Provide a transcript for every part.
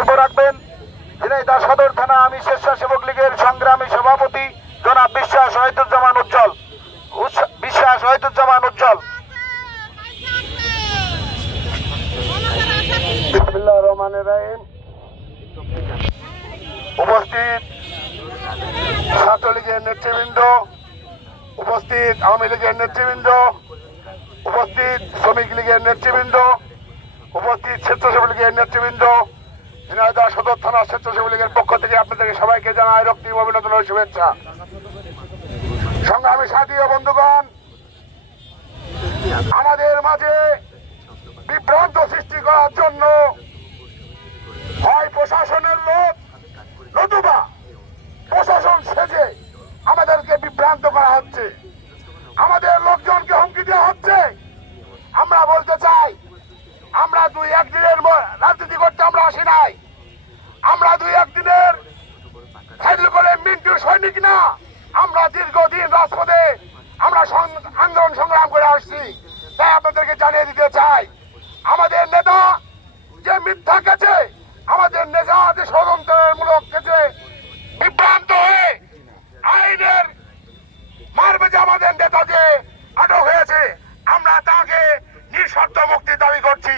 বক্তব্য রাখবেন ঝিনাইদহ সদর থানা আমি স্বেচ্ছাসেবক লীগের সংগ্রামী সভাপতি জনাব বিশ্বাস ওয়াহিদুজ্জামান উজ্জ্বল। বিসমিল্লাহির রহমানির রহিম। উপস্থিত ছাত্রলীগের নেতৃবৃন্দ, উপস্থিত আওয়ামী লীগের নেতৃবৃন্দ, উপস্থিত শ্রমিক লীগের নেতৃবৃন্দ, উপস্থিত স্বেচ্ছাসেবক লীগের নেতৃবৃন্দ, ঝিনাইদহ সদর থানা স্বেচ্ছাসেবক লীগের পক্ষ থেকে আপনাদেরকে সবাইকে জানাই রক্তিম অভিনন্দন ও শুভেচ্ছা। সংগ্রামী সাথী ও বন্ধুগণ, আমাদের মাঝে বিভ্রান্ত সৃষ্টি করার জন্য হয় প্রশাসনের লোক নতুবা প্রশাসন সেজে আমাদেরকে বিভ্রান্ত করা হচ্ছে, আমাদের লোকজনকে হুমকি দেওয়া হচ্ছে। আমরা বলতে চাই, আমরা 2-1 দিনের রাজনীতি করতে আমরা আসি নাই। আমরা 2-1 দিনের সাইকেল করে মিন্টুর সৈনিক না। আমরা দীর্ঘদিন রাজপথে আমরা আন্দোলন সংগ্রাম করে আসছি। তাই আপনাদেরকে জানিয়ে দিতে চাই, আমাদের নেতা যে মিথ্যা গেছে, আমাদের নেতা যে ষড়যন্ত্রমূলক গেছে, বিভ্রান্ত হয়ে আইনের মারবে যে আমাদের নেতা যে আটক হয়েছে, আমরা তাকে নিঃশর্ত মুক্তি দাবি করছি।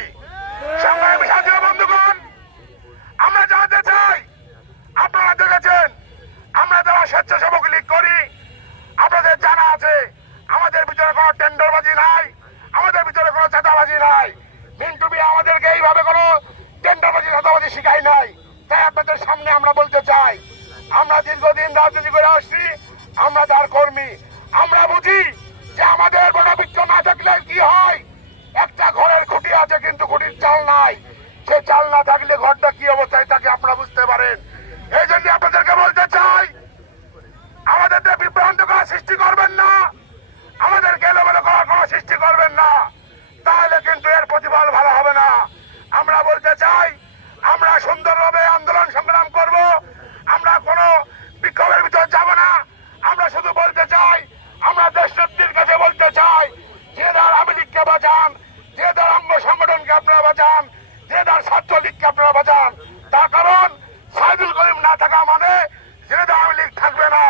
সংগ্রামী সাথী ও বন্ধুগণ, আমরা জানতে চাই, আপনারা দেখেছেন আমরা যারা স্বেচ্ছাসেবক লীগ করি, আপনাদের জানা আছে আমাদের ভিতরে কোনো টেন্ডারবাজি নাই, আমাদের ভিতরে কোনো চাঁদাবাজি নাই। মিন্টু মিয়া আমাদেরকে এইভাবে কোনো টেন্ডারবাজি চাঁদাবাজি শিখাই নাই। তাই আপনাদের সামনে আমরা বলতে চাই, আমরা দীর্ঘদিন রাজনীতি করে আসছি, আমরা যার কর্মী, আমরা বুঝি যে আমাদের বড়বৃক্ষ না থাকলে কি হয়। একটা ঘরের খুঁটি আছে কিন্তু খুঁটির চাল নাই, সে চাল না থাকলে ঘরটা কি অবস্থায় থাকে আপনারা বুঝতে পারেন। এই জন্য আপনাদেরকে বলতে চাই, আমাদের বিভ্রান্ত করার সৃষ্টি করবেন না, আমাদের এলোমেলো করার কোনো সৃষ্টি করবেন না, তাহলে কিন্তু এর প্রতিফল ভালো হবে না। আমরা বলতে চাই, আমরা সুন্দরভাবে আন্দোলন সংগ্রাম করব, আমরা কোনো বিক্ষোভের ভিতর যাব না। আমরা শুধু বলতে চাই, আমরা দেশনেত্রীর কাছে বলতে চাই, যে যার আওয়ামী লীগকে বাঁচান, যে যার অঙ্গ সংগঠনকে আপনারা বাঁচান, যে যার ছাত্রলীগকে আপনারা বাঁচান। তার কারণ সাইদুল করিম না থাকা মানে যে আওয়ামী লীগ থাকবে না।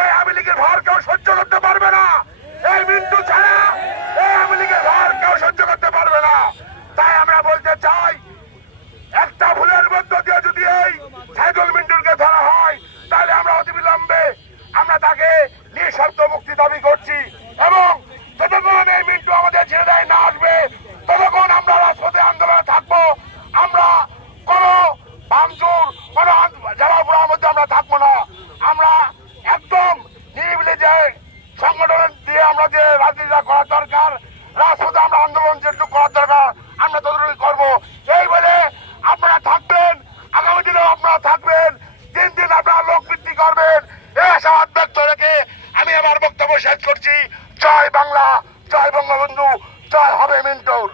এই আওয়ামী লীগের ভার কেউ সহ্য করতে পারবে না। এই মিন্টু ছাড়া এই আওয়ামী লীগের ভার কেউ সহ্য করতে পারবে না। তাই আমরা বলতে চাই, একটা ভুলের মধ্য দিয়ে যদি এই সাইদুল মিন্টুকে ধরা হয়, তাহলে আমরা অতিবিলম্বে আমরা তাকে নিঃশর্ত মুক্তি দাবি করছি। এবং যতক্ষণ এই মিন্টু আমাদের ঝিনাইদহে না আসবে, ততক্ষণ আমরা রাজপথে আন্দোলনে থাকবো। আমরা কোনো ভাঙচুর, কোনো জ্বালাপোড়ার মধ্যে আমরা থাকবো না। আমরা একদম নিরিবিলি যে সংগঠন দিয়ে আমরা যে রাজনীতিটা করার দরকার, রাজপথে আমরা আন্দোলন যেটুকু করার দরকার আমরা ততটুকু করবো। এই বলে আপনারা থাকবেন, আগামী দিনেও আপনারা থাকবেন, দিন দিন আপনারা লোক বৃদ্ধি করবেন, এই আশাবাদ ব্যক্ত রেখে আমি আমার বক্তব্য শেষ করছি। জয় বাংলা, জয় বঙ্গবন্ধু, জয় হবে মিন্টুর।